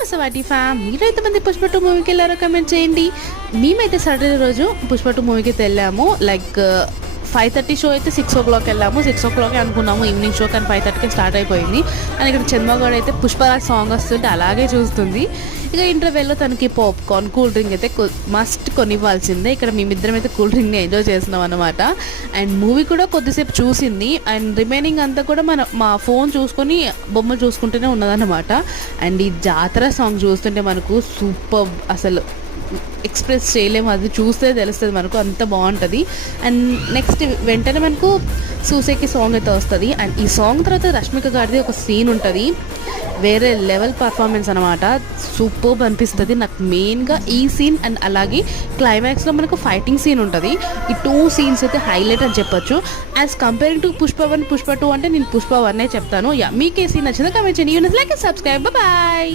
నమస్తే ఫ్యామ్, మీరు ఎంతమంది పుష్ప 2 మూవీకి వెళ్ళారో కమెంట్ చేయండి. మేమైతే సాటర్డే రోజు పుష్ప 2 మూవీకి వెళ్ళాము. లైక్ 5:30 షో అయితే 6 o'clock వెళ్ళాము. 6 o'clock అనుకున్నాము ఈవినింగ్ షో, కానీ 5:30కి స్టార్ట్ అయిపోయింది. అండ్ ఇక్కడ చంద్రబాబు అయితే పుష్పరాజ్ సాంగ్ వస్తుంటే అలాగే చూస్తుంది. ఇక ఇంటర్వెల్లో తనకి పాప్కార్న్, కూల్ డ్రింక్ అయితే మస్ట్ కొనివ్వాల్సిందే. ఇక్కడ మేమిద్దరం అయితే కూల్ డ్రింక్ని ఎంజాయ్ చేస్తున్నాం అనమాట. అండ్ మూవీ కూడా కొద్దిసేపు చూసింది. అండ్ రిమైనింగ్ అంతా కూడా మా ఫోన్ చూసుకొని బొమ్మలు చూసుకుంటూనే ఉన్నదన్నమాట. అండ్ ఈ జాతర సాంగ్ చూస్తుంటే మనకు సూపర్, అసలు ఎక్స్ప్రెస్ చేయలేము, అది చూస్తే తెలుస్తుంది మనకు, అంత బాగుంటుంది. అండ్ నెక్స్ట్ వెంటనే మనకు సూసేకి సాంగ్ అయితే వస్తుంది. అండ్ ఈ సాంగ్ తర్వాత రష్మిక గారిది ఒక సీన్ ఉంటుంది, వేరే లెవెల్ పర్ఫార్మెన్స్ అనమాట. సూపర్బ్ అనిపిస్తుంది నాకు మెయిన్గా ఈ సీన్. అండ్ అలాగే క్లైమాక్స్లో మనకు ఫైటింగ్ సీన్ ఉంటుంది. ఈ 2 సీన్స్ అయితే హైలైట్ అని చెప్పొచ్చు. As comparing to Pushpa 1, Pushpa 2 అంటే నేను పుష్ప 1 చెప్తాను. యా, మీకు ఏ సీన్ నచ్చిందో కమెంట్ చేయండి. Like, subscribe, bye.